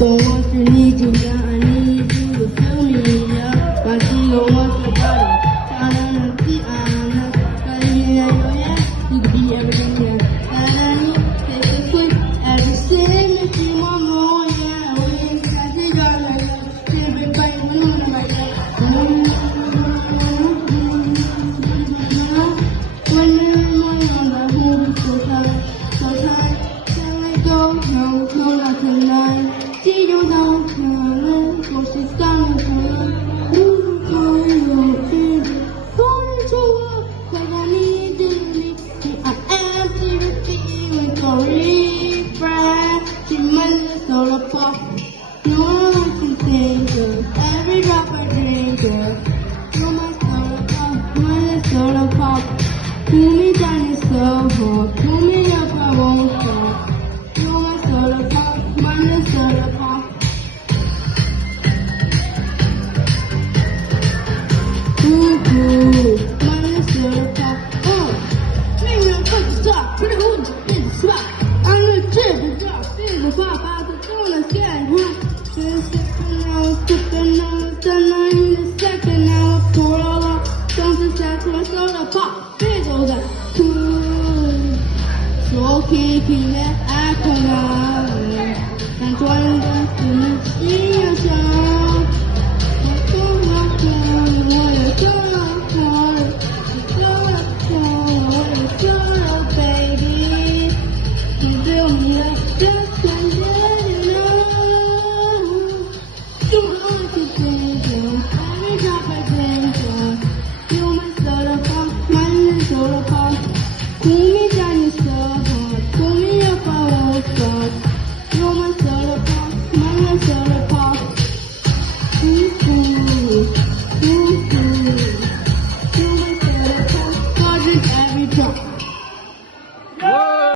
So what you need to know, I need you to tell me love. But you know what's the bottom. I don't see honest. But you know yeah, you could be everything here. And I need take a quick every single thing one more. Yeah, we ain't got to go like that. Favorite fight, we don't know like that. When you're on the home, so tired, so tired. Can I go? No, not tonight. See you now, what she's gonna do. Cause I need to leave. I am seriously sorry, friend. She must solo pop. No one can think her. Every drop I drink her. You're my solo pop, my solo pop. Pull me down, it's so hot. Pull me up, I won't stop. You're my solo pop, my solo pop. My solo pop. Oh, maybe I'm fucking stuck. Pretty good in the spot. I'm the chip, the dog, in the pop. I was doing a scan, huh? Sipping now, in a second now. Pour all up, something sad to my soda pop. Big old that. So kicking that I come out.